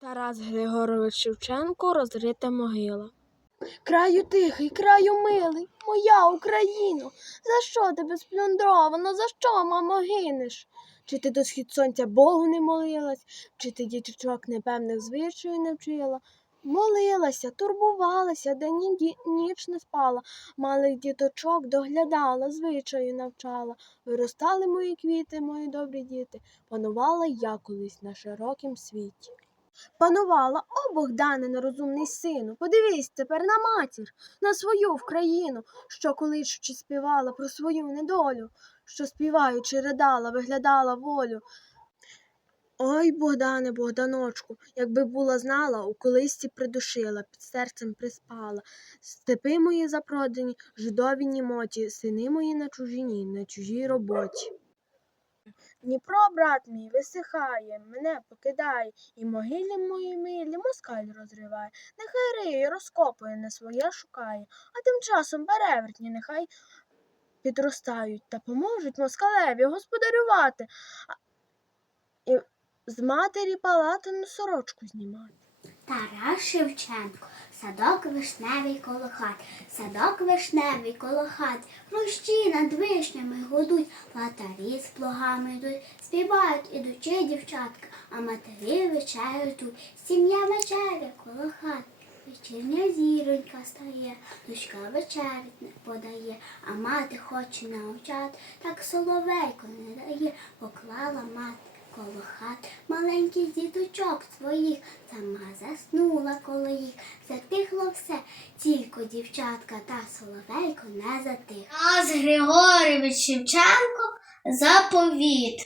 Тарас Григорович Шевченко розрита могила. Краю тихий, краю милий, моя Україно, за що тебе сплюндровано, за що, мамо, гинеш? Чи ти до схід сонця Богу не молилась, чи ти діточок непевних звичаю не вчила? Молилася, турбувалася, день і ніч не спала, малих діточок доглядала, звичаю навчала. Виростали мої квіти, мої добрі діти, панувала я колись на широкім світі. Панувала, о Богдане, нерозумний сину, подивись тепер на матір, на свою Вкраїну, що колишучи співала про свою недолю, що співаючи ридала, виглядала волю. Ой, Богдане, Богданочку, якби була знала, у колисці придушила, під серцем приспала. Степи мої запродані, жидові німоті, сини мої на чужині, на чужій роботі. Дніпро, брат мій, висихає, мене покидає, і могилі мої милі москаль розриває. Нехай риє, розкопує, не своє шукає, а тим часом перевертні нехай підростають та поможуть москалеві господарювати, і з матері палатину сорочку знімати. Тарас Шевченко, садок вишневий коло хат, садок вишневий коло хат, хрущі над вишнями гудуть, латарі з плугами йдуть, співають ідучи дівчатка, а матері вечерю тут, сім'я вечеря коло хат. Вечірня зіронька стає, дочка вечерять не подає, а мати хоче навчати, так соловейко не дає, поклала мати коло хат маленьких діточок своїх, сама заснула коло їх, затихло все, тільки дівчатка та соловейко не затих. Тарас Григорович Шевченко заповіт.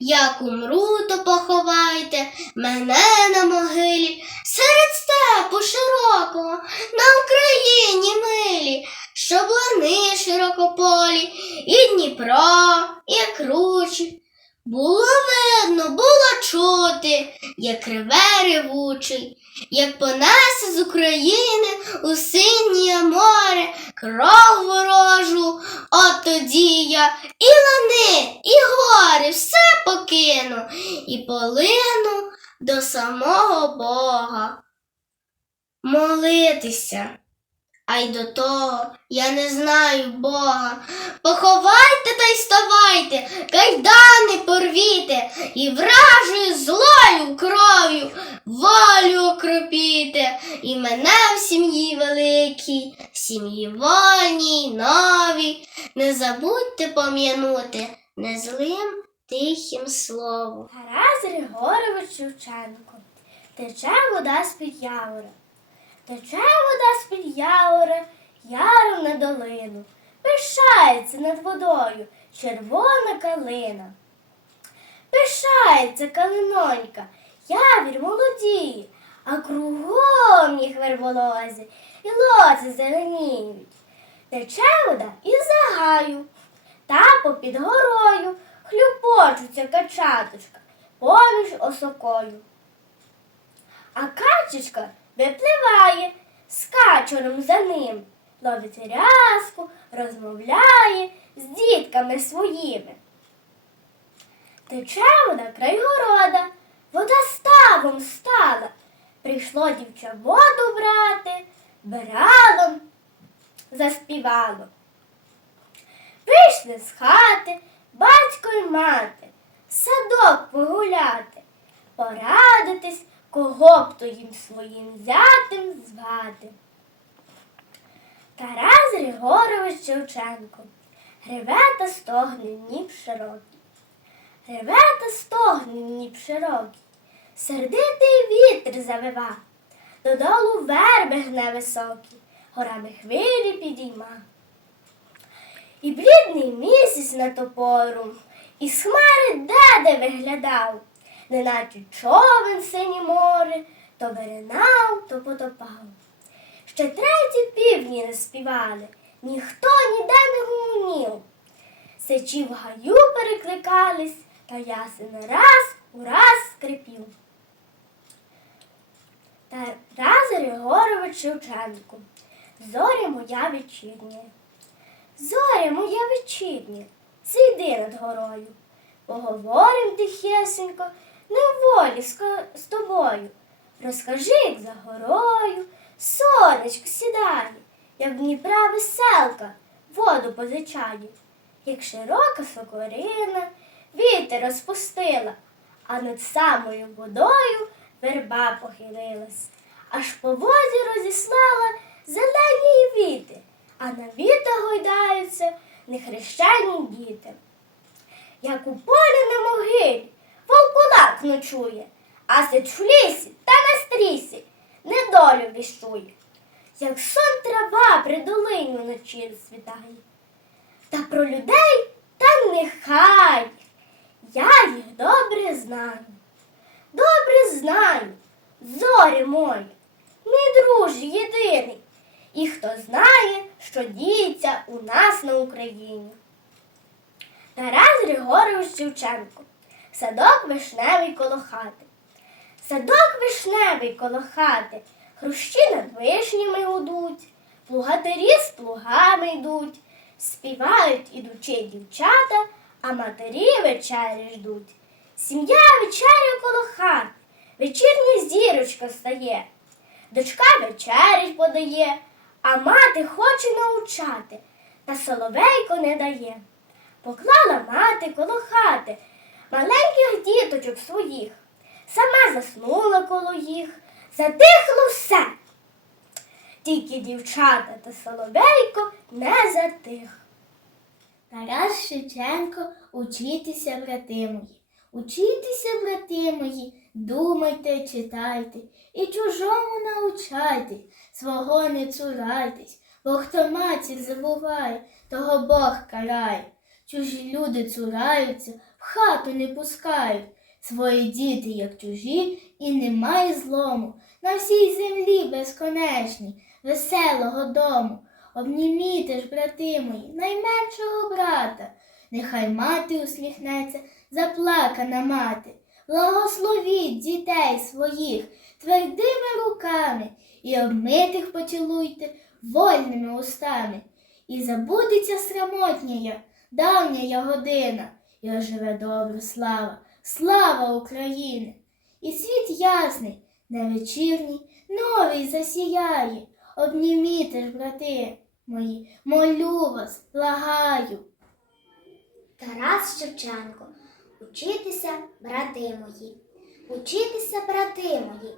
Як умру, то поховайте мене на могилі серед степу широкого на Україні милі, що блани широкополі, і Дніпро, і кручі. Було видно, було чути, як реве ревучий, як понесе з України у синє море кров ворожу, от тоді я і лани, і гори все покину, і полину до самого Бога. Молитися. А й до того я не знаю Бога. Поховайте та й ставайте, кайдани порвіте, і вражою злою кров'ю волю окропіте, і мене в сім'ї великій, в сім'ї вольній, новій, не забудьте пом'янути незлим тихим словом. Тарас Григорович Шевченко. Тече вода з-під явора. Тече вода з-під явора, яром на долину. Пишається над водою червона калина. Пишається калинонька, явір молодіє, а кругом їх верболози і лози зеленіють. Тече вода із загаю, та попід горою хлюпочуться качаточка поміж осокою. А качечка випливає з качуром за ним, ловить рязку, розмовляє з дітками своїми. Тече вона край города, вода ставом стала. Прийшло дівча воду брати, бралом заспівало. Вийшли з хати батько й мати, садок погуляти, порадитись, кого б то їм своїм зятем звати. Тарас Григорович Шевченко Гриве та стогне ніп широкий. Гриве та стогне ніп широкий. Сердитий вітер завива, додолу верби гне високі, горами хвилі підійма. І блідний місяць на топору, і з хмари деде виглядав, неначе човен синє море, то виринав, то потопав. Ще треті півні не співали, ніхто ніде не гомонів. Сечі в гаю перекликались, та ясен раз у раз скрипів. Тарас Григорович Шевченко, зоря моя вечірня. Зоря моя вечірня, зійди над горою. Поговорим тихесенько, в волі з, тобою. Розкажи, як за горою сонечко сідає, як Дніпра веселка воду позичає, як широка сокорина вітер розпустила, а над самою водою верба похилилась, аж по возі розіслала зелені віти, а на вітах гойдаються нехрещені діти. Як у полі на могилі вовкулак ночує, а сич в лісі та на стрісі недолю віщує. Як сон трава при долині вночі розцвітає. Та про людей та нехай. Я їх добре знаю. Добре знаю, зорі мої, мій друж єдиний. І хто знає, що діється у нас на Україні. Тарас Григорович Шевченко. Садок вишневий коло хати. Садок вишневий коло хати. Хрущі над вишнями гудуть, плугатирі з плугами йдуть, співають ідучі дівчата, а матері вечері ждуть. Сім'я вечеря коло хати, вечірня зірочка встає, дочка вечерять подає, а мати хоче научати, та соловейко не дає. Поклала мати коло хати маленьких діточок своїх, сама заснула коло їх, затихло все. Тільки дівчата та соловейко не затих. Тарас Шевченко, учітеся, брати мої, учітеся, брати мої, думайте, читайте, і чужому научайтесь, свого не цурайтесь, бо хто матір забуває, того Бог карає. Чужі люди цураються, хату не пускають, свої діти, як чужі, і немає злому, на всій землі безконечній, веселого дому. Обніміте ж, брати мої, найменшого брата. Нехай мати усміхнеться, заплакана мати. Благословіть дітей своїх твердими руками і обмитих поцілуйте вольними устами. І забудеться срамотня, давня година, і оживе добра слава, слава України. І світ ясний, на вечірній, новий засіяє. Обніміте ж, брати мої, молю вас, благаю. Тарас Шевченко. Учитися, брати мої. Учитися, брати мої.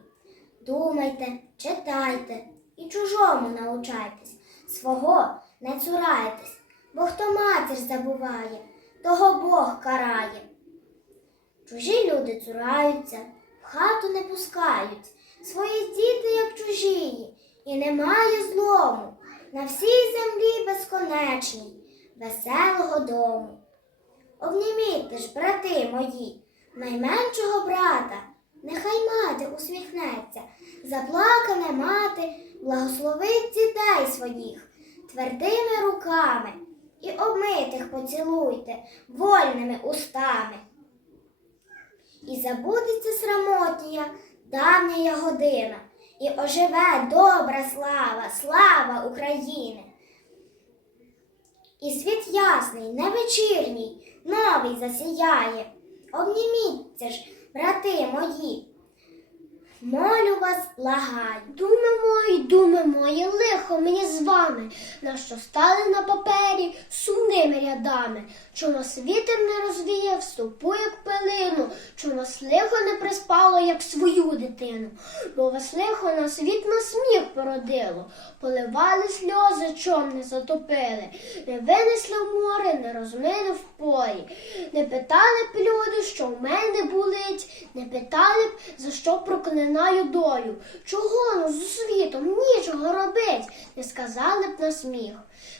Думайте, читайте і чужому научайтесь. Свого не цурайтесь, бо хто матір забуває, того Бог карає. Чужі люди цураються, в хату не пускають, свої діти, як чужії, і немає злому. На всій землі безконечній, веселого дому. Обніміть ж, брати мої, найменшого брата, нехай мати усміхнеться, заплакане мати, благословить дітей своїх твердими руками і обмитих поцілуйте вольними устами. І забудеться срамотія, давня година, і оживе добра слава, слава України. І світ ясний, не вечірній, новий засіяє. Обніміться ж, брати мої. Молю вас, благаю. Думи мої, думи мої, лихо мені з вами, на що стали на папері сумними рядами, чому вас вітер не розвіяв, стопу, як пилину, чому вас лихо не приспало, як свою дитину, бо вас лихо на світ на сміх породило, поливали сльози, чом не затопили, не винесли в море, не розмили в полі, не питали б люди, що в мене болить, не питали б, за що проклинаю долю. Чого ну з світом нічого робить, не сказали б на сміх.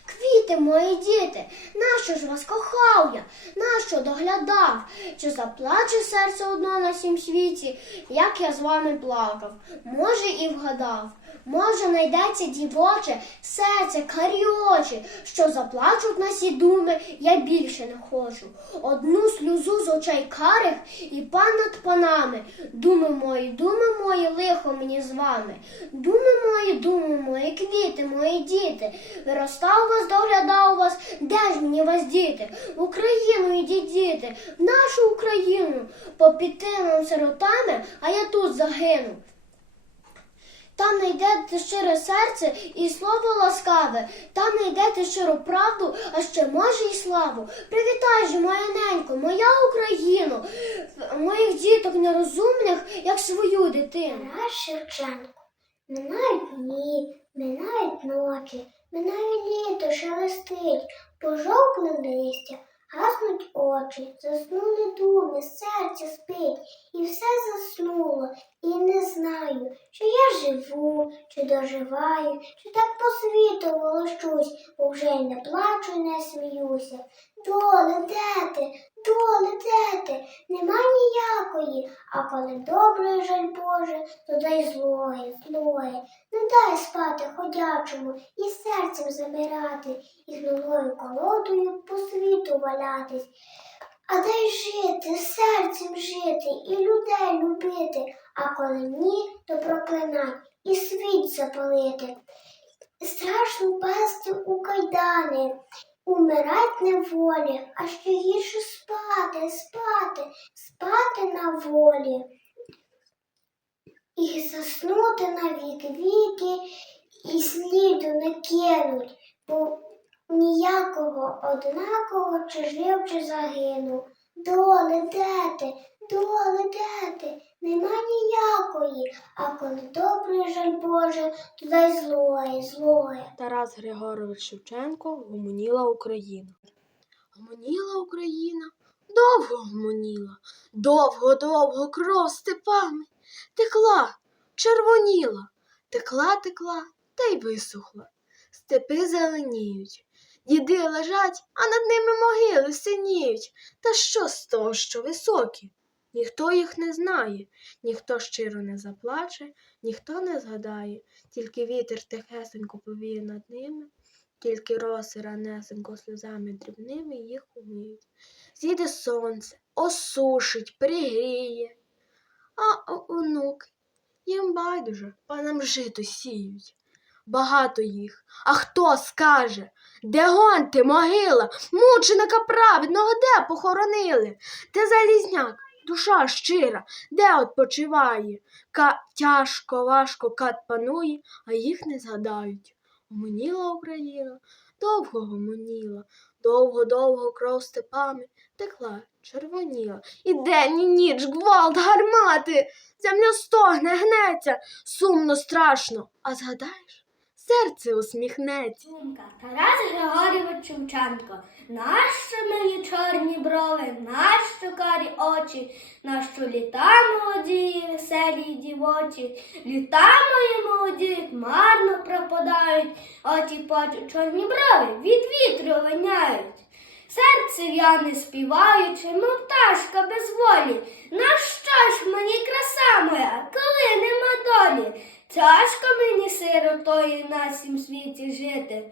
Квіти, мої діти, нащо ж вас кохав я, нащо доглядав? Чи заплаче серце одно на сім світі, як я з вами плакав? Може, і вгадав. Може, знайдеться дівоче серце, карі очі, що заплачуть на сі думи, я більше не хочу. Одну сльозу з очей карих і пан над панами. Думи мої, думи мої, лихо мені з вами. Думи мої, думи мої, квіти, мої діти. Виростав вас, доглядав вас, де ж мені вас діти? В Україну ідіть, діти, в нашу Україну, по піти нам сиротами, а я тут загину. Там знайдете щире серце і слово ласкаве, там знайдете щиру правду, а ще може й славу. Привітай же, моя ненько, моя Україно, моїх діток нерозумних, як свою дитину. Тарас Шевченко. Минають дні, минають ночі, минає літо шелестить, пожовкли листя, гаснуть очі, заснули думи, серце спить, і все заснуло, і не знаю, чи я живу, чи доживаю, чи так по світу волощусь, бо вже й не плачу, й не сміюся. Доле, де ти, доле, де ти? Нема ніякої, а коли доброї жаль Боже, то дай злої, злої. Не дай спати ходячому і серцем забирати, і гнилою колодою по світу валятись. А дай жити, серцем жити і людей любити, а коли ні, то проклинать і світ запалити. Страшно пасти у кайдани, умирать неволі, а ще гірше спати, спати, спати на волі. І заснути на віки віки, і сліду не кинуть, бо ніякого однаково чи жив, чи загинув. Доле, де ти, доле, де ти? Нема ніякої, а коли добрий жаль Боже, то дай злої, злої. Тарас Григорович Шевченко гомоніла Україна. Гомоніла Україна, довго гомоніла, довго-довго кров степами текла, червоніла, текла, текла та й висохла. Степи зеленіють, діди лежать, а над ними могили синіють. Та що з того, що високі? Ніхто їх не знає, ніхто щиро не заплаче, ніхто не згадає, тільки вітер тихесенько повіє над ними, тільки роси ранесенько сльозами дрібними їх умиють. Зійде сонце, осушить, пригріє, а онуки їм байдуже, панам жито сіють. Багато їх. А хто скаже? Де гонти, могила, мученика праведного де похоронили? Де залізняк, душа щира, де odpoчиває? Ка тяжко, важко кат панує, а їх не згадають. Гомоніла Україна, довго гомоніла, довго-довго кров степами текла, червоніла. І день, і ніч, гвалт, гармати, земля стогне, гнеться, сумно, страшно. А згадаєш, серце усміхнеться. Тарас Григорійович Шевченко. Нащо мені чорні брови, нащо карі очі, нащо літа молоді, веселі дівочі, літа мої молоді, марно пропадають, оті почу чорні брови від вітру виняють. Серце в'яне співаючи, мов пташка без волі. Нащо ж мені краса моя, коли нема долі? Тяжко мені сиротою на цім світі жити.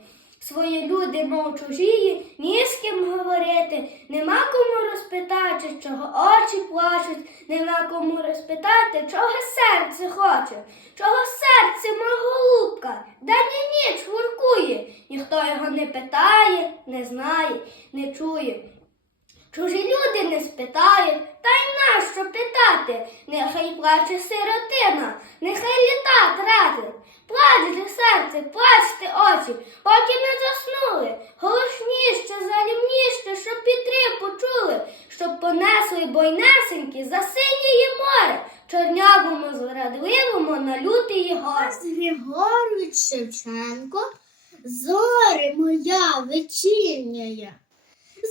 Свої люди, мов чужії, ні з ким говорити, нема кому розпитати, чого очі плачуть, нема кому розпитати, чого серце хоче, чого серце, мов голубка, день і ніч гуркує, ніхто його не питає, не знає, не чує. Чужі люди не спитають, та й нащо питати? Нехай плаче сиротина, нехай літа тратить. Плачте серце, плачте очі, поки не заснули. Голосніше, залімніше, щоб підтри почули, щоб понесли бойнесеньки за синє море, чорнявому зрадливому на лютий гор. Григорович Шевченко, зоре моя вечірняя.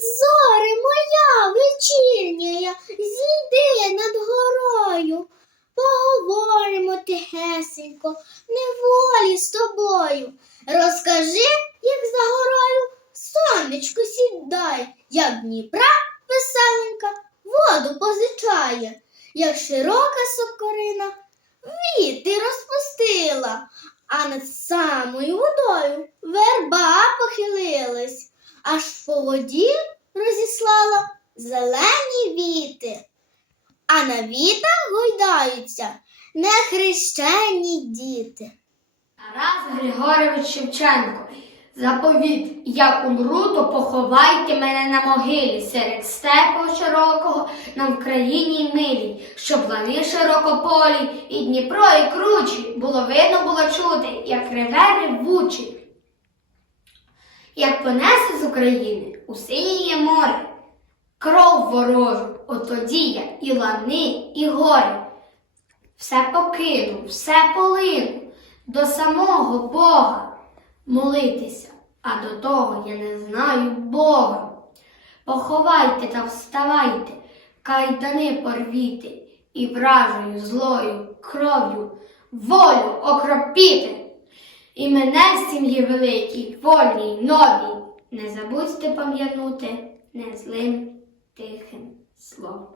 Зоре моя вечірняя, зійди над горою, поговоримо тихесенько, неволі з тобою. Розкажи, як за горою сонечко сідає, як Дніпра веселенька воду позичає, як широка сокорина віти розпустила, а над самою водою верба похилилась, аж по воді розіслала зелені віти, а на вітах гойдаються нехрещені діти. Тарас Григорович Шевченко. Заповіт, як умру, то поховайте мене на могилі серед степу широкого на Вкраїні милій, щоб лани широкополі, і Дніпро, і кручі, було видно, було чути, як реве ревучий. Як понесе з України у синє море, кров ворожу, от тоді я і лани, і гори. Все покину, все полину до самого Бога молитися, а до того я не знаю Бога. Поховайте та вставайте, кайдани порвіте і вражою злою кров'ю волю окропіти. І мене в сім'ї великій, вольній, новій, не забудьте пам'янути незлим тихим словом.